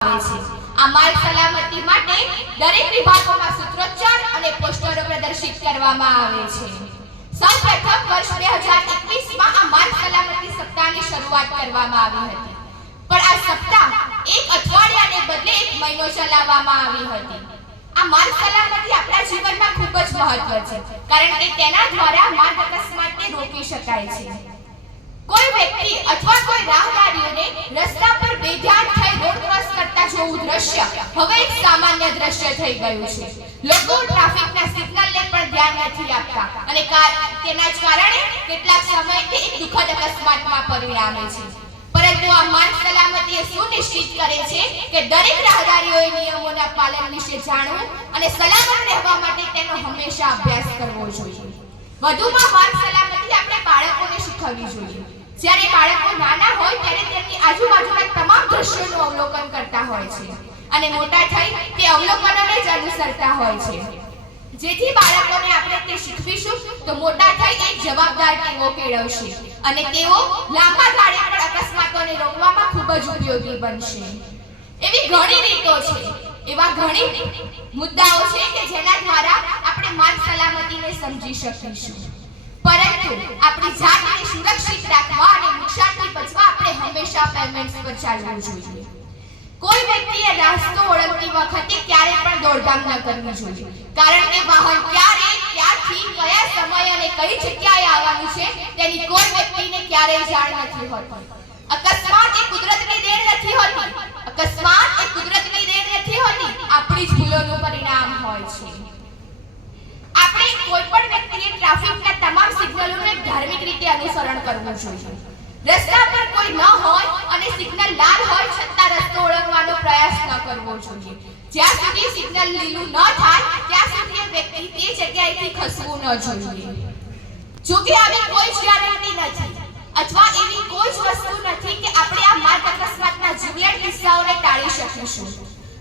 આવે છે। આ માર્ગ સલામતી માટે દરેક વિભાગોમાં સૂત્રોચ્ચાર અને પોસ્ટરો પ્રદર્શિત કરવામાં આવે છે। સૌપ્રથમ વર્ષ 2021માં આ માર્ગ સલામતી સપ્તાહની શરૂઆત કરવામાં આવી હતી, પણ આ સપ્તાહ એક અઠવાડિયાને બદલે એક મહિનો ચલાવવામાં આવી હતી। આ માર્ગ સલામતી આપણા જીવનમાં ખૂબ જ મહત્વ છે, કારણ કે તેના દ્વારા માર્ગ અકસ્માતને રોકી શકાય છે। કોઈ વ્યક્તિ અથવા કોઈ રાહદારીઓને રસ્તા પર બેધ્યાન થઈ રોડ ક્રોસ કરતા જોવું દ્રશ્ય હવે એક સામાન્ય દ્રશ્ય થઈ ગયું છે। લોકો ટ્રાફિકના સિગ્નલને પણ ધ્યાન નથી આપતા અને તેના જ કારણે કેટલાક સમયે એક દુઃખદ અકસ્માતમાં પરિણમે છે। પરંતુ આ માર્ગ સલામતી સુનિશ્ચિત કરે છે કે દરેક રાહદારીઓએ નિયમોના પાલન વિશે જાણવું અને સલામત રહેવા માટે તેનો હંમેશા અભ્યાસ કરવો જોઈએ। વધુમાં માર્ગ સલામતી આપણે બાળકોને શીખવવી જોઈએ। જ્યારે બાળકો નાના હોય ત્યારે તેમની આજુબાજુના તમામ દ્રશ્યોનું અવલોકન કરતા હોય છે અને મોટા થઈ તે અવલોકનોને જ અનુસરતા હોય છે। જેથી બાળકોને આપણે તે શીખવીશું તો મોટા થઈ એક જવાબદાર ટેવો કેળવશે અને તેઓ લાંબા ગાળે પર અકસ્માતોને રોકવામાં ખૂબ જ ઉપયોગી બનશે। એવી ઘણી રીતો છે, એવા ઘણી મુદ્દાઓ છે કે જેના દ્વારા આપણે માર્ગ સલામતીને સમજી શકીશું, પરંતુ આપણી જાતને સુરક્ષિત રાખવા અને નુકસાનથી બચવા આપણે હંમેશા પેમેન્ટ્સ પર ચાલવું જોઈએ। કોઈ વ્યક્તિએ રસ્તો ઓળખતી વખતે ક્યારે પણ દોડધામ ન કરવી જોઈએ, કારણ કે વાહન ક્યારે, ક્યાંથી, કયા સમય અને કઈ જગ્યાએ આવવાનું છે તેની કોઈ વ્યક્તિને ક્યારેય જાણ નથી હોતી। અકસ્માત એ કુદરતની દેન નથી હોતી, અકસ્માત એ કુદરતની દેન નથી હોતી, આપણી જ ભૂલોનું પરિણામ હોય છે। આપણે કોઈ પણ વ્યક્તિએ ટ્રાફિકના તમામ સિગ્નલોનું એક ધાર્મિક રીતે અનુસરણ કરવું જોઈએ। રસ્તા પર કોઈ ન હોય અને સિગ્નલ લાલ હોય છતાં રસ્તો ઓળંગવાનો પ્રયાસ ન કરવો જોઈએ। જ્યાં સુધી સિગ્નલ લીલું ન થાય ત્યાં સુધી એ વ્યક્તિ તે જગ્યાએથી ખસવું ન જોઈએ। જો કે આવી કોઈ જ ગેરંટી નથી અથવા એવી કોઈ જ વસ્તુ નથી કે આપણે આ માર્ગ અકસ્માતના જીવલેણ કિસ્સાઓને ટાળી શકીશું,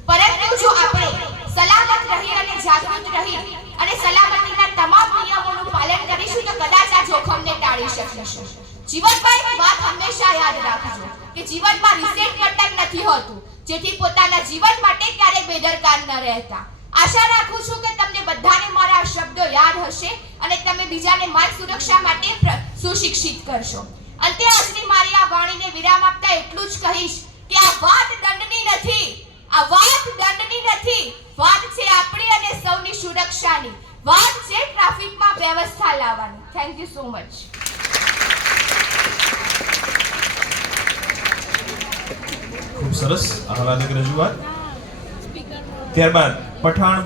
પરંતુ જો આપણે સલામત રહી અને જાગૃત રહી અને સલામતીના તમામ નિયમોનું પાલન કરીશું તો કદાચ આ જોખમને ટાળી શકીશું। જીવનમાં એક વાત હંમેશા યાદ રાખજો કે જીવનમાં રીસેટ બટન નથી હોતું, જેથી પોતાના જીવન માટે ક્યારેય બેદરકાર ન રહેતા। આશા રાખું છું કે તમને બધાને મારા શબ્દો યાદ હશે અને તમે બીજાને માર્ગ સુરક્ષા માટે સુશિક્ષિત કરશો। અંતે આજની મારી આ વાણીને વિરામ આપતા એટલું જ કહીશ કે આ વાત દંડની નથી, આ વાત દંડની નથી, વાત છે આપણી અને સૌની સુરક્ષાની, વાત છે ટ્રાફિકમાં વ્યવસ્થા લાવવાની। Thank you so much. ખૂબ સરસ આહલાદક રજૂઆત। ત્યારબાદ પઠાણ